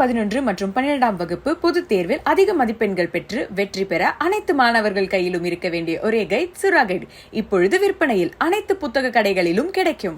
பதினொன்று மற்றும் பன்னிரெண்டாம் வகுப்பு பொதுத் தேர்வில் அதிக மதிப்பெண்கள் பெற்று வெற்றி பெற அனைத்து மாணவர்கள் கையிலும் இருக்க வேண்டிய ஒரே கைட் சுறா கைட் இப்பொழுது விற்பனையில் அனைத்து புத்தக கடைகளிலும் கிடைக்கும்.